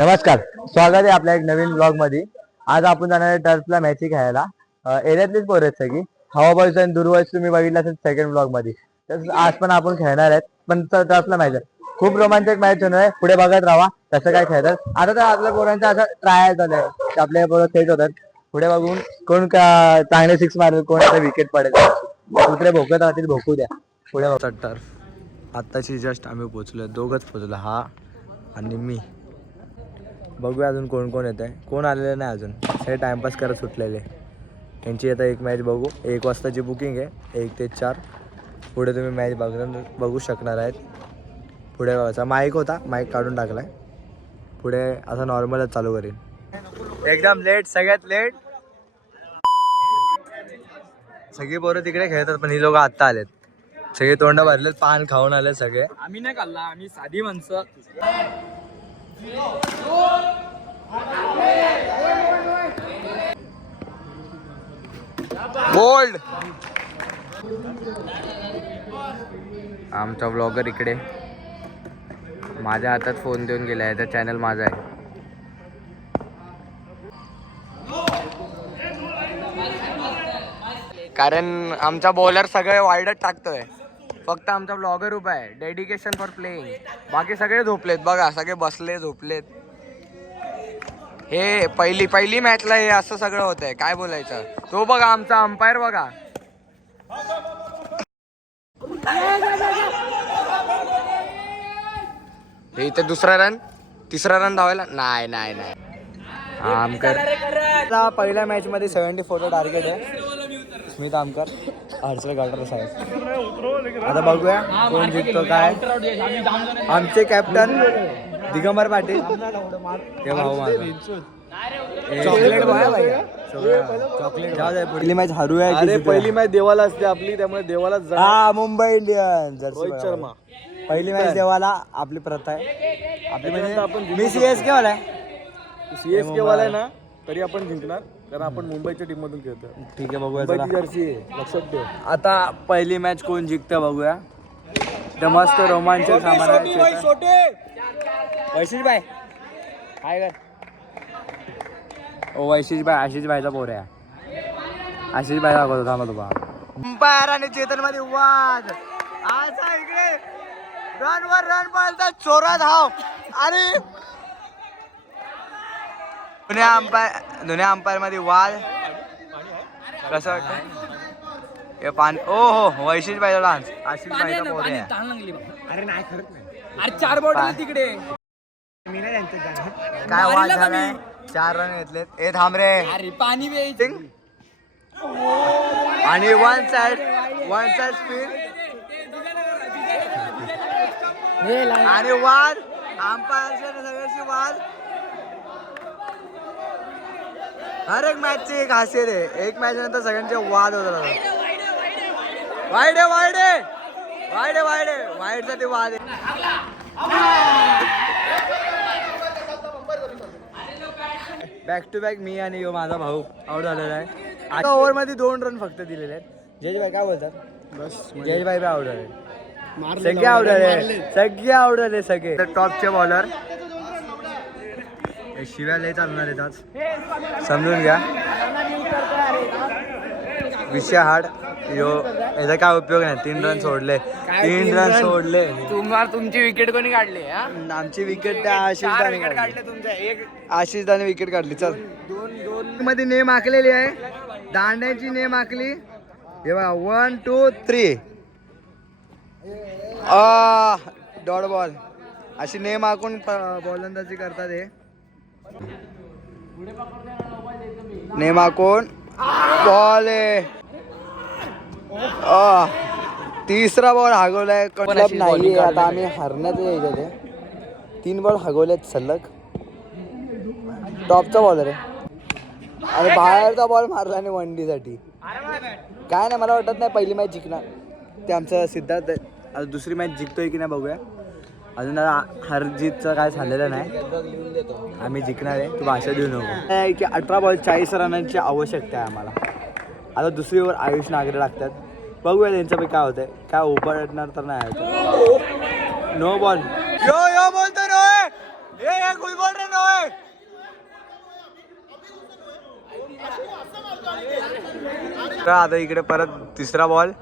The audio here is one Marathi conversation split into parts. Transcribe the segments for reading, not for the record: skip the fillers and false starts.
नमस्कार, स्वागत आहे आपल्या एक नवीन ब्लॉग मध्ये। आज आपण जाणार आहे टर्फला मॅच खेळायला। एरियातलीच पोरं आहेत सगळी। हवा बॉयज आणि दुर्वाज तुम्ही बघितलं असेल सेकंड ब्लॉग मध्ये। तर आज पण आपण खेळणार आहेत, पण टर्फला मॅच आहे। खूप रोमांचक मॅच होणार आहे, पुढे बघत राहा कसं काय खेळतात। आता तर आपल्या पोरांचा असं ट्रायल झालंय, आपल्या पोरं सेट होतात। पुढे बघून कोण का चांगले सिक्स मारेल, कोण आता विकेट पडेल, दुसरे भोकत राहतील भोकू द्या। पुढे बघतात टर्फ आत्ताची जस्ट आम्ही पोहोचलो, दोघंच पोहोचलो, हा आणि मी। बघूया अजून कोण कोण येत आहे, कोण आलेलं नाही अजून, सगळे टाइमपास करत सुटलेले। यांची आता एक मॅच बघू, 1 वाजताची बुकिंग आहे, 1 ते 4 पुढे तुम्ही मॅच बघू शकणार आहेत। पुढे बघायचा माईक होता, माईक काढून टाकलाय, पुढे असं नॉर्मलच चालू करेन। एकदम लेट, सगळ्यात लेट सगळी पोरं तिकडे खेळतात, पण ही लोक आत्ता आलेत। सगळे तोंड भरलेत, पान खाऊन आले सगळे। आम्ही नाही खाल्ला, आम्ही साधी माणसं। बोल्ड आमचा ब्लॉगर इकडे माझ्या हातात फोन देऊन गेला आहे, तर चॅनल माझा आहे। कारण आमचा बॉलर सगळे वाईडच टाकतोय, फक्त आमचा ब्लॉगर उभा आहे, डेडिकेशन फॉर प्लेइंग। बाकी सगळे झोपलेत, बघा सगळे बसले झोपलेत। हे पहिली मॅचला हे असं सगळं होतंय, काय बोलायचं। तो बघा आमचा अंपायर बघा, हे इथे दुसरा रन, तिसरा रन धावायला नाही नाही नाही। आमकर पहिल्या मॅच मध्ये 74 टार्गेट आहे। स्मित आमकर, हर्षल गाडर साहेब। आता बघूया कोण जिंकतो काय। आमचे कॅप्टन दिगंबर पाटील, हे भाऊ माझा चॉकलेट चॉकलेट। पहिली मॅच हरूया, अरे पहिली मॅच देवाला असते आपली, त्यामुळे देवालाच हा मुंबई इंडियन्स रोहित शर्मा। पहिली मॅच देवाला, आपली प्रथा आहे आपली। म्हणजे मी सीएसके वाला आहे, सीएसके वाला आहे ना, तरी आपण जिंकणार, कारण आपण मुंबईच्या टीम मधून खेळतो। ठीक आहे, बघूया मुंबईची जर्सी आहे, लक्षात ठेव। आता पहिली मॅच कोण जिंकतं बघूया। तर मस्त रोमांचक सामान वैशिष भाई हाय कर। ओ वैशिष भाई, आशिष भाईचा पोर आहे, आशिष भाई दाखवतो थांबा तुम्हा। अंपायर आणि चेतन मध्ये वाद, असा इकडे रन वर रन पळतात, चोरा धाव। आणि दोन्ही अंपायर मध्ये वाद, कसं वाटतं हे पाणी। ओ हो, वैशिष भाईचा डान्स, आशिष भाईचा पोर आहे। अरे नाही, खरंच नाही। अरे 4 बॉल तिकडे, मी नाही काय वाद झालाय, 4 रन घेतलेत। ए थांब रे, अरे पाणी आणि वन साइड स्पिन आणि वाद, अंपायरच्या सगळ्याची वाद। हर एक मॅचची एक खासियत आहे, एक मॅच नंतर सगळ्यांचे वाद होत राहतात। वाईड साठी वाद आहे। बॅक टू बॅक मी आणि यो माझा भाऊ आउट झालेला आहे। आता ओव्हर मध्ये 2 रन फक्त दिलेले आहेत। जयेश भाई काय बोलतात? बस जयेश भाई आउट झाले, सगळे आउट झाले सगळे। तर टॉपचे बॉलर शिव्या लय चालणार आहेत आज, समजून घ्या। विषय हार्ड, याचा काय उपयोग नाही। 3 रन सोडले, 3 रन सोडले। तुमची विकेट कोणी काढली? आमची विकेट त्या आशिषदाने काढली, तुमच्या एक आशिषदाने विकेट काढली। चल, दोन मध्ये नेम आखलेली आहे, दांड्याची नेम आखली। हे बघा 1 2 3 डॉट बॉल, अशी नेम आखून गोलंदाजी करतात। हे नेम आखून बॉल आहे। तिसरा बॉल हागवलाय, कटलप नाही। आता आम्ही हरण्याचं यायचं ते 3 बॉल हागवलेत सलग। टॉपचा बॉलर आहे आणि बाहेरचा बॉल मारला आणि 1 डे साठी। काय नाही, मला वाटत नाही पहिली मॅच जिंकणार ते आमचं सिद्धार्थ आहे। आता दुसरी मॅच जिंकतोय की नाही बघूया, अजून हरजीतचं काय झालेलं नाही। आम्ही जिंकणार आहे, तू भाषा देऊ नको। की 18 बॉल 40 रनांची आवश्यकता आहे आम्हाला। आता दुसरी ओव्हर आयुष नागरे लागतात, बघूया त्यांच्यापैकी काय होतंय। काय ओपन तर नाही, नो बॉल। यो बोलतो रो, आता इकडे परत तिसरा बॉल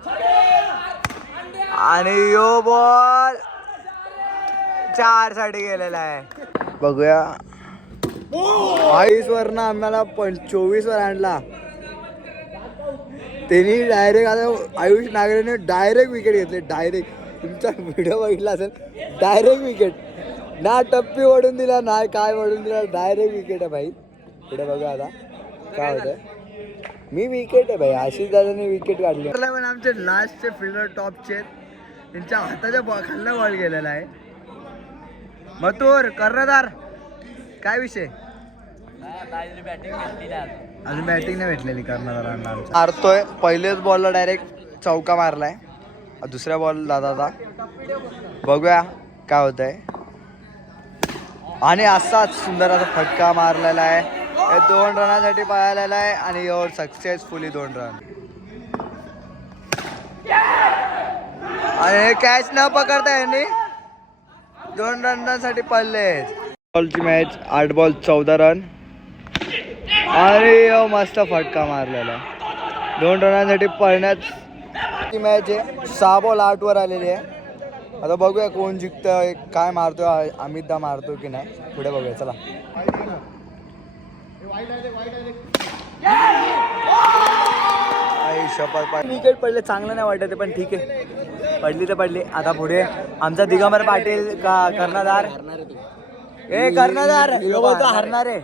आणि यो बॉल 4 साठी गेलेला आहे. बघूया 22 वरनं आम्हाला 24 वर आणला त्यांनी. डायरेक्ट आता आयुष नागरेने डायरेक्ट विकेट घेतले. डायरेक्ट तुमचा व्हिडिओ बघितला असेल. डायरेक्ट विकेट, ना टप्पी ओढून दिला ना काय ओढून दिला, डायरेक्ट विकेट आहे भाई. पुढे बघा आता काय होतंय. मी विकेट आहे भाई. आशिष दादाने विकेट काढली. पण आमचे लास्टचे फिल्डर टॉपचे त्यांच्या हाताच्या खालना बॉल गेलेला आहे. मथुर कर्णधार काय विषय. अजून बॅटिंग नाही भेटलेली कर्णधारांना. मारतोय पहिलेच बॉलला डायरेक्ट चौका मारलाय. दुसऱ्या बॉल दादा बघूया काय होतंय. आणि असाच सुंदर असा फटका मारलेला आहे. 2 रनासाठी पळालेला आहे आणि एवढ सक्सेसफुली 2 रन. आणि कॅच न पकडता यांनी 2 रनासाठी पडले. बॉलची मॅच 8 बॉल 14 रन आणि मस्त फटका मारलेला आहे. 2 रनासाठी पळण्यात मॅच आहे. 6 बॉल 8 वर आलेली आहे. आता बघूया कोण जिंकतोय, काय मारतोय, अमितदा मारतो की नाही. पुढे बघूया चला. विकेट पडले चांगलं नाही वाटत पण ठीक आहे. पडली तर पडली. आता पुढे आमचा दिगंबर पाटील का कर्णधार. कर्णधार हरणार आहे.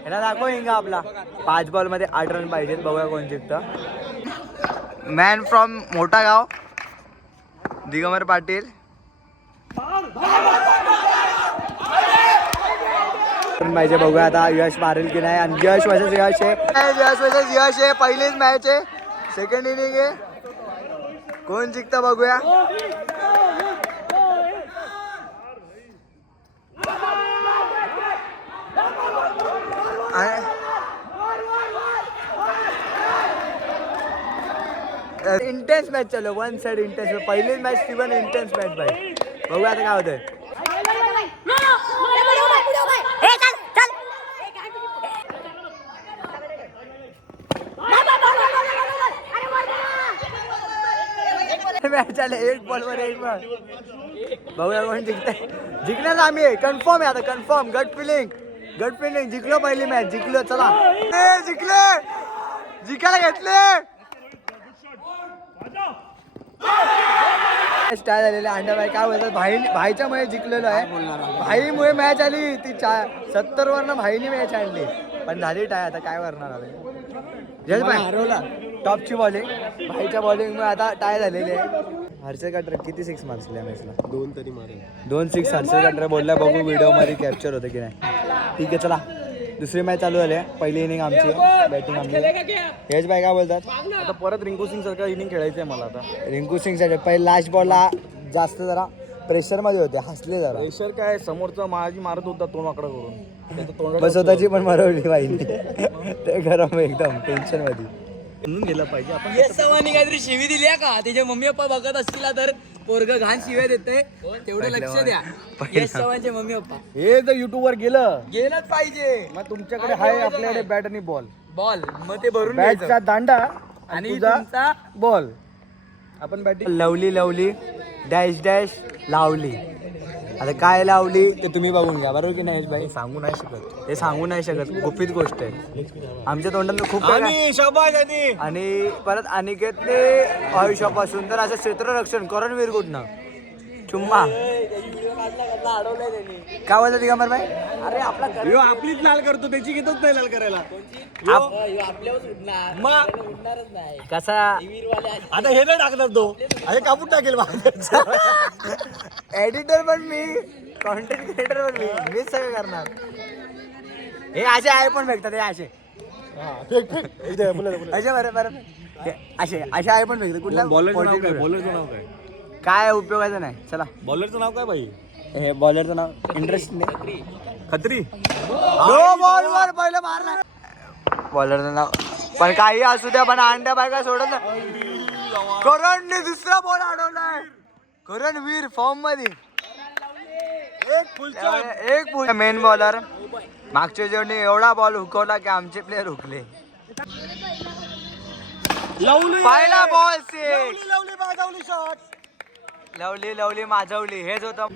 ह्याला दाखव हिंगा आपला. 5 बॉल मध्ये 8 रन पाहिजेत. बघूया कोण जिंकतं. मॅन फ्रॉम मोठा गाव दिगंबर पाटील. पाहिजे बघूया आता यश मारेल की नाही. आणि यश वर्सेस यश आहे. यश वर्सेस यश आहे. पहिलीच मॅच आहे. सेकंड इनिंग आहे. कोण जिंकतं बघूया. इंटेन्स मॅच चालू. 1 साइड इंटेन्स. पहिलीच मॅच ती पण इंटेन्स मॅच भाई. बघूया आता काय होतंय. मॅच आले 1 बॉलवर 1 बॉल. बघूया कोण जिंकतंय. जिंकणार आम्ही कन्फर्म आहे आता. कन्फर्म गट फिलिंग जिंकलो. पहिली मॅच जिंकलो. चला जिंकले. जिंकायला घेतले. स्टाय झालेले अंडाबाई काय बोलतात. भाईच्यामुळे जिंकलेलो आहे. भाईमुळे मॅच आली ती. 70 वरनं भाईने मॅच आणली पण झाली टाय. आता काय करणार आले. जय भाई हरवला. टॉपची बॉलिंग भाईच्या बॉलिंगमुळे आता टाय झालेली आहे. हर्षद कटरे किती 6 मारले मॅचला. 2 तरी मारेल. 2 6 हर्षद कटरे बोलला. बघू व्हिडिओ मध्ये कॅप्चर होतं की नाही. ठीक आहे चला. दुसरी मॅच चालू झाली आहे. पहिली इनिंग आमची बॅटिंग आमची. यश भाई काय बोलतात. आता परत रिंकू सिंग सारखा इनिंग खेळायचं आहे मला. आता रिंकू सिंग साठी पहिले लास्ट बॉलला जास्त जरा प्रेशर मध्ये होते. हसले जरा. प्रेशर काय समोरचा माझी मारत होता तोंड वाकडा करून. बस स्वतःची पण मरवली पाहिजे. ते गरम एकदम टेन्शन मध्ये म्हणून गेलं पाहिजे आपण. यश चव्हाणनी काहीतरी शिवी दिली का. त्याचे मम्मी पप्पा बघत असतील तर पोरग घाण शिव्या देते. तेवढं लक्ष द्या. यश चव्हाणचे मम्मी पप्पा हे जर युट्यूब वर गेलंच पाहिजे. मग तुमच्याकडे आहे आपल्याकडे बॅट आणि बॉल. बॉल मग ते भरून बॅटचा दांडा आणि तुझा तुमचा बॉल. आपण बॅटिंग लवली डॅश डॅश लावली. आता काय लावली ते तुम्ही बघून घ्या बरोबर की नाही भाई. सांगू नाही शकत. हे सांगू नाही शकत. गुपित गोष्ट आहे. आमच्या तोंडात खूप काय. आणि परत अनिकेतने आयुष्यापासून तर असं क्षेत्ररक्षण करण विरगुटनं चुम्मा काय बोलतात दिगंबर भाई. अरे आपला आपलीच लाल करतो त्याची घेतच नाही लाल करायला. उडणारच नाही कसा आता हे नाही टाकणार तो. हे कापून टाकेल. एडिटर पण मी, कॉन्टेंट क्रिएटर पण मीच सगळं करणार. हे असे आहे पण भेटतात. हे असे असे बरं असे आहे पण भेटतात. कुठल्या बॉलरचं नाव काय. काय उपयोगाचं नाही. चला बॉलरचं नाव काय भाई. हे बॉलरचं नाव इंटरेस्ट नाही. खत्री. बॉलवर पहिलं मारला. बॉलरचं नाव पण काही असू द्या पण अंड्या बायका सोडत ना. करणने दुसरा बॉल अडवलाय. करण वीर फॉर्म मध्ये. एक मेन बॉलर मागच्या जेवणी एवढा बॉल हुकवला की आमचे प्लेयर हुकले. पहिला बॉल सिक्स. लवली माझवली हेच होतं.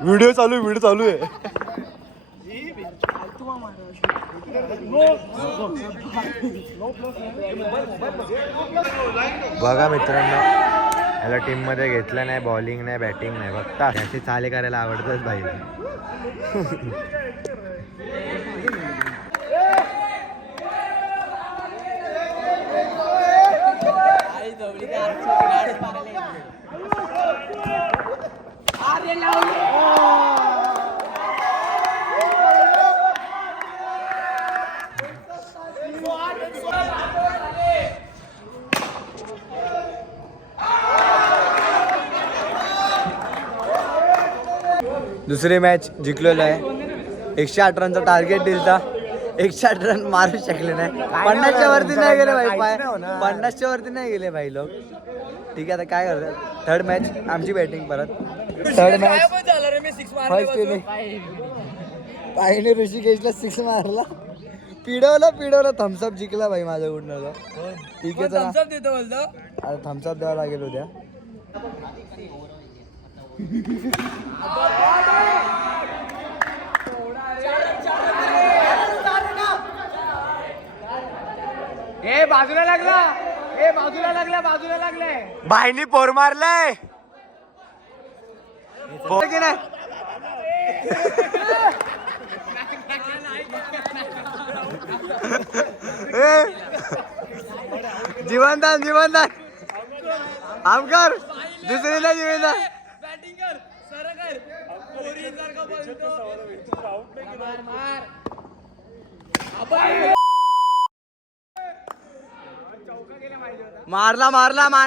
व्हिडिओ चालू आहे. बघा मित्रांनो, याला टीम मध्ये घेतलं नाही, बॉलिंग नाही, बॅटिंग नाही, फक्त असे चाले करायला आवडतच भाई. दुसरी मॅच जिंकलेलो आहे. 108 रनचा टार्गेट दिलता, 108 रन मारू शकले नाही. 50च्या वरती नाही गेले भाई, 50च्या वरती नाही गेले भाई लोक. ठीक आहे, आता काय करतात. थर्ड मॅच आमची बॅटिंग परत. थर्ड मॅच फर्स्ट इनिंग पाहिने ऋषिकेशला 6 मारला. पिडवलं थम्सअप जिंकला भाई माझ्याकडून. ठीक आहे, चला आता थम्सअप द्यावं लागेल उद्या. बाजूला लागलाय. बाईनी पोर मारलाय की नाही. जीवनदान आमकर दुसरीला जीवनदान. बॅटिंग कर, सरळ कर. पोरीसारखा बोलतो. मारला आमकर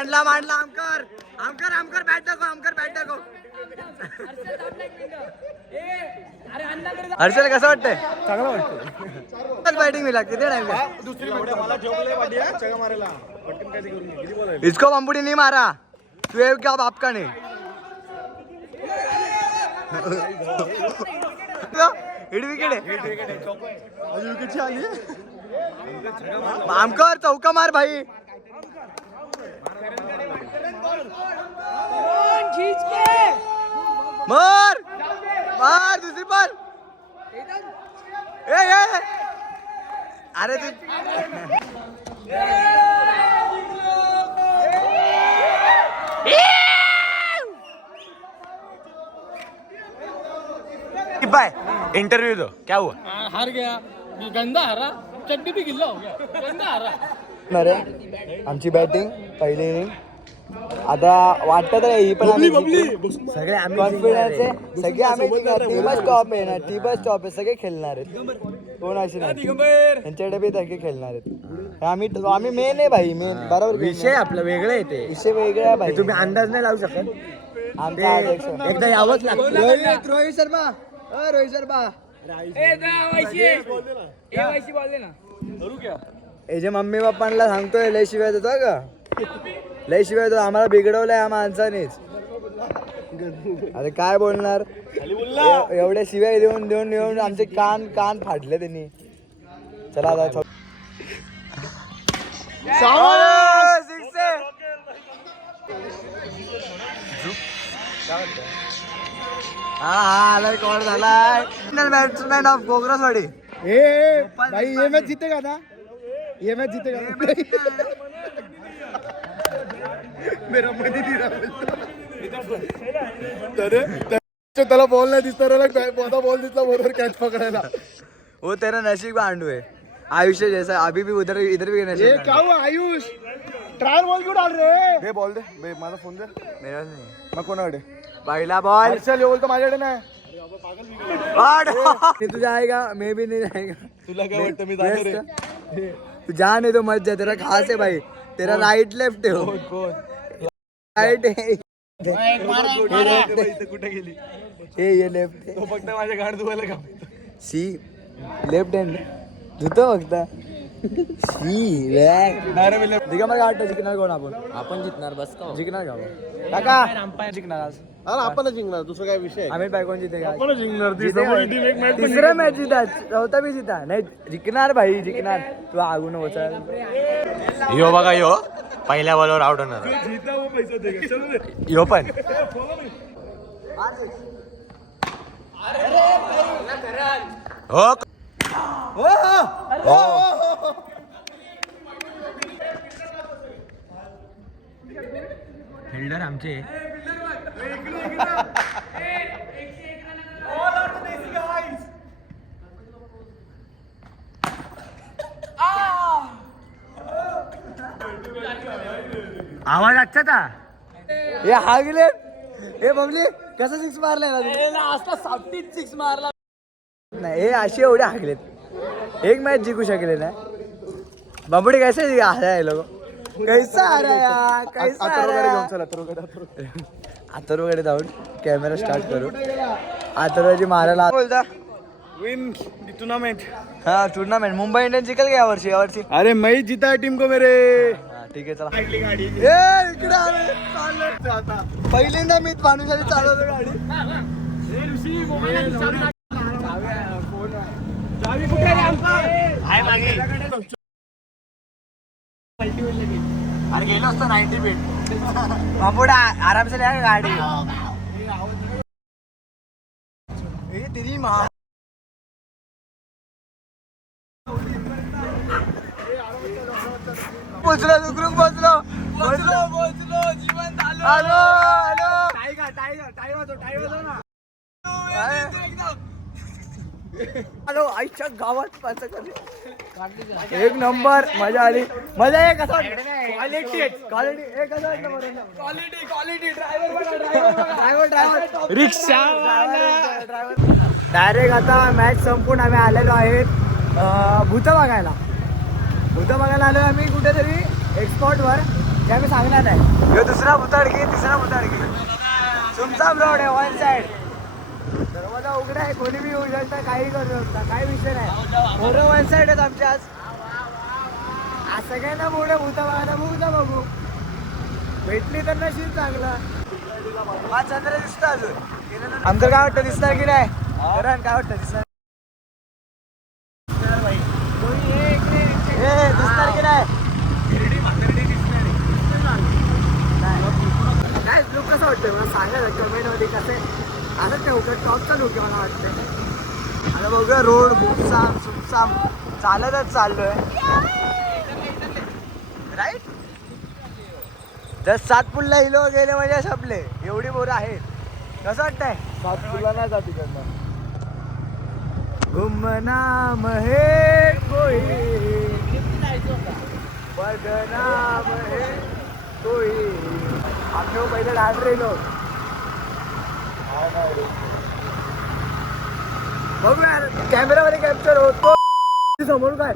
बॅट टाको. हर्षल कसं वाटतंय. चांगला वाटतं. बॅटिंग मी लागते ते नाही. इसको पंपुटी नहीं मारा तू क्या बाप का नहीं. हिट विकेट आहे. आमकर चौका मार भाई. मार दुसरी बॉल. अरे तू बाय. इंटरव्यू दो, क्या हुआ. हार गया, गंदा हारा, चड्डी भी गिल्ला हो गया, गंदा हारा. अरे आमची बॅटिंग पहिली इनिंग. आता वाटतं तर ही पण आम्ही सगळे आम्ही कॉन्फिडन्स आहे. सगळे आम्ही टीमच टॉप आहे ना, टीमच टॉप आहे. सगळे खेळणार आहेत, कोण असे नाही. त्यांच्याकडे बी सगळे खेळणार आहेत. आम्ही मेन आहे भाई, मेन. बरोबर, विषय आपला वेगळा येते. विषय वेगळा आहे भाई, तुम्ही अंदाज नाही लावू शकत. आमचा एकदा यावंच लागतं. रोहित शर्मा. याच्या मम्मी पप्पांना सांगतोय लय शिवाय देतो का. लय शिवाय देतो. आम्हाला बिघडवलंय या माणसानेच. अरे काय बोलणार. एवढ्या शिवाय देऊन आमचे कान फाटले त्यांनी. चला आता हा कॉल झालाय. Batsman of Gograswadi. भाई ये मैच जीतेगा ना, ये मैच जीतेगा. मेरा मन ही नहीं रहा. त्याला बॉल नाही दिसता माझा बॉल दिसला बरोबर कॅच पकडायला. वो तेरा नसीब गांडू है. आयुष्य जैसा अभी भी इधर भी नसीब. क्या हुआ आयुष, ट्रायल बॉल क्यों डाल रहे. दे बॉल दे बे, माझा फोन दे. मेरा नाही. मग कोणाकडे पहिला बॉल. हर्षल बोल तर माझ्याकडे नाही. तुझा आएगा मैं भी नहीं जाएगा. तुला काय वाटतं मी जाणार आहे. तू जा नहीं तो मत जा. तेरा खास है भाई. तेरा राइट लेफ्ट है. राइट है. कुठे गेली. ये लेफ्ट तो फक्त माझ्या गाड धुवायला का. सी लेफ्ट हँड धुतो फक्त. जिंकणार कोण आपण जिंकणार बस का जिंकणार का काका जिंकणार आज आपणच जिंकणार दुसरा काय विषय आम्ही बायकोन जिथे आपणच जिंकणार तिसरा मॅच जिता चौथा बी जिता नाही जिंकणार भाई जिंकणार तू आगून होता यो बघा यो पहिल्या बॉलवर आउट होणार यो पण हो फिल्डर आमचे आवाज अच्छा था हे हा गेले हे बबली कसं सिक्स मारलाय ना तू सापटीत सिक्स मारला नाही हे असे एवढे हागलेत एक मॅच जिंकू शकले नाही बाबुडी कैसे है लोग कैसा आ रहा यार कैसा आ रहा अथर्वकडे जाऊन कॅमेरा स्टार्ट करू अथर्वची मारायला बोलता विन टूर्नामेंट हा टूर्नामेंट मुंबई इंडियन्स जिंकल का यावर्षी अरे मैं जीता है टीम को मेरे ठीक आहे चला ए इकडे आले चाललो पहिल्यांदा मी भानुशाली चालवतो गाडी अरे गेलो असतो 90 बीट बाबूडा आराम से ले गाडी तेरी माँ पोचलो दुकरून पोचलो जीवन हॅलो हॅलो आईच्या गावात एक नंबर मजा आली मजा आहे कसा क्वालिटी ड्रायव्हर रिक्षा डायरेक्ट आता मॅच संपून आम्ही आलेलो आहेत भूत बघायला आलो आम्ही कुठेतरी एक्सपोर्टवर ते आम्ही सांगणार नाही ह्यो दुसरा भुताडकी तिसरा भुताडकी तुमचा रोड आहे वन साइड दरवाजा उघडा आहे कोणी बी येऊ शकता काही करू शकता काही विषय नाही पोरं वन साइड आहेत आमच्या आज सगळ्यांना मोठे भूता बघू भेटली तर नशीब चांगला हा चंद्र दिसतो अजून आमचं काय वाटतं दिसणार की नाही करण काय वाटतं दिसणार दिसणार की नाही काय लुक कसं वाटतं मला सांगा ना कमेंटमध्ये कसं असंच ठेवू का टॉपचा लुक आहे मला वाटतं आता बघूया रोड भूमसाम सुमसाम चालतच चाललोय राईट तर सातपुलला हिलो गेले म्हणजे संपले एवढी बोरं आहेत कसं वाटतंय सातपुला नाही जात तिकडनं गुमनाम है कोई बदनाम है कोई आम्ही पहिले लहान राहिलो बघूया कॅमेरामध्ये कॅप्चर होतो समोर काय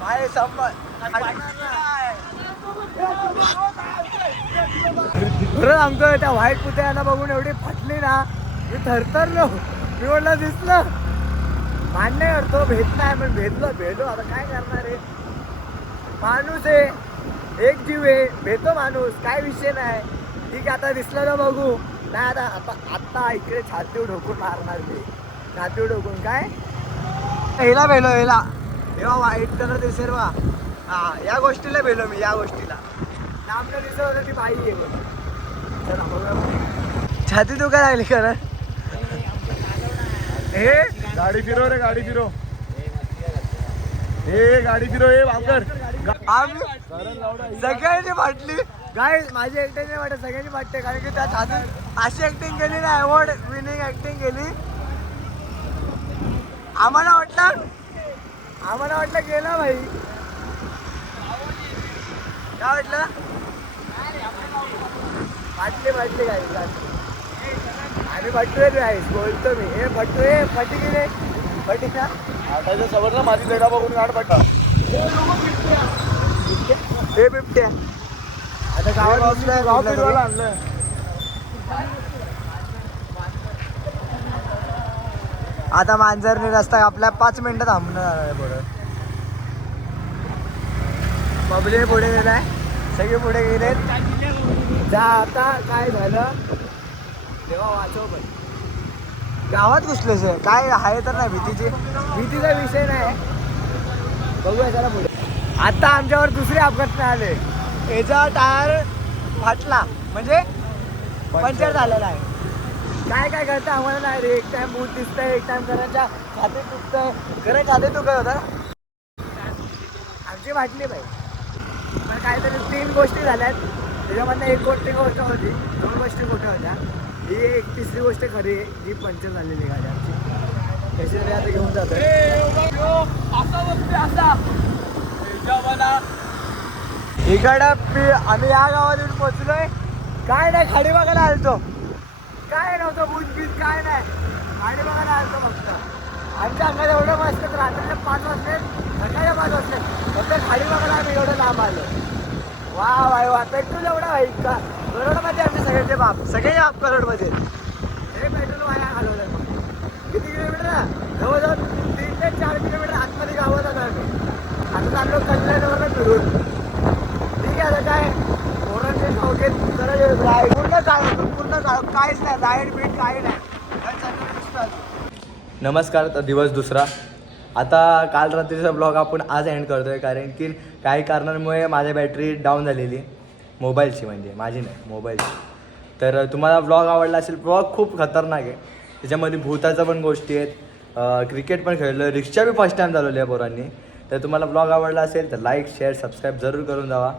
भाई खरंच आमचं त्या व्हाईट पुतळ्यांना बघून एवढी फाटली ना मी थरथरलो मी म्हटलं दिसलं मान्य करतो भेट नाही पण भेटलो आता काय करणार आहे माणूस आहे एक जीव आहे भेटतो माणूस काय विषय नाही ठीक आहे आता दिसलं ना बघू नाही आता इकडे छातीवर ठोकून मारणार मी छातीवर ठोकून काय हेला तेव्हा व्हाईट कलर दिसेल बा हा या गोष्टीला भेलो मी या गोष्टीला लांबनं दिसत होतं ती बाई आहे चला बघूया छाती तू काय लागली खरं हे गाडी फिरो रे गाडी फिरो हे गाडी फिरो हे वांकर सगळ्यांनी वाटली काय माझी ऍक्टिंग नाही वाटत सगळ्यांनी वाटते कारण की त्या छातीत अशी ऍक्टिंग केली ना अवॉर्ड विनिंग ऍक्टिंग केली आम्हाला वाटलं गेला भाई काय वाटलं वाटले काय आम्ही भटतोय राईस बोलतो मी हे भटतोय फटी गेले फटी ना आटाच्या समोर ना माझी जगा बघून गाड पडला हे बिबट्या आता गावात गाव फिरवायला आणलं आता मांजरने रस्ता आपल्या 5 मिनिटं थांबणार आहे पुढे. पब्लिक पुढे गेलाय, सगळे पुढे गेलेत. आता काय झालं तेव्हा वाचव. पण गावात घुसलोस काय आहे तर नाही भीतीचा विषय नाही. बघूया जरा पुढे. आता आमच्यावर दुसरे अपघात आले. याचा टायर फाटला म्हणजे पंक्चर झालेला आहे. काय काय करतं आम्हाला नाही रे. एक टाइम बूट दिसतंय, एक टाइम घराच्या खाते दुखतंय. घरा खाते दुखत होता आमची वाटली बाई. पण काहीतरी 3 गोष्टी झाल्यात. त्याच्यामधनं एक गोष्ट होती, 2 गोष्टी मोठ्या होत्या. ही एक तिसरी गोष्ट खरी आहे, जी पंक्चर झालेली गाडी आमची. त्याच्यामध्ये आता घेऊन जातो. इकडं आम्ही या गावात येऊन पोचलोय. काय नाही, खाडी बघायला आलतो. काय नव्हतं बूट बीज काय नाही, खाडी बघायला आलतो फक्त. आमच्या अंगात एवढं मस्त रात्रीचे 5 वाजले, सकाळी 5 वाजले, फक्त खाडी बघायला आम्ही एवढं लांब आलो. वा वाय वा. पेट्रोल एवढा आहे का करोडमध्ये. आमचे सगळ्यांचे बाप, सगळे बाप करोडमध्ये. हे पेट्रोल वाया घालवलं. किती किलोमीटर ना, जवळजवळ 3 ते 4 किलोमीटर आतमध्ये गावात आलो आम्ही. आता चाललो कल्याणवरून फिरून. ठीक आहे. आता काय पोरांचे शौकेत पूर्ण काहीच नाही, लाईट बीट काही नाही. नमस्कार. तर दिवस दुसरा. आता काल रात्रीचा ब्लॉग आपण आज एंड करतोय, कारण की काही कारणांमुळे माझी बॅटरी डाऊन झालेली, मोबाईलची म्हणजे माझी नाही, मोबाईलची. तर तुम्हाला ब्लॉग आवडला असेल. ब्लॉग खूप खतरनाक आहे. त्याच्यामध्ये भूताच्या पण गोष्टी आहेत, क्रिकेट पण खेळलो, रिक्षा बी फर्स्ट टाईम चालवली आहे पोरांनी. तर तुम्हाला ब्लॉग आवडला असेल तर लाईक शेअर सबस्क्राईब जरूर करून जावा.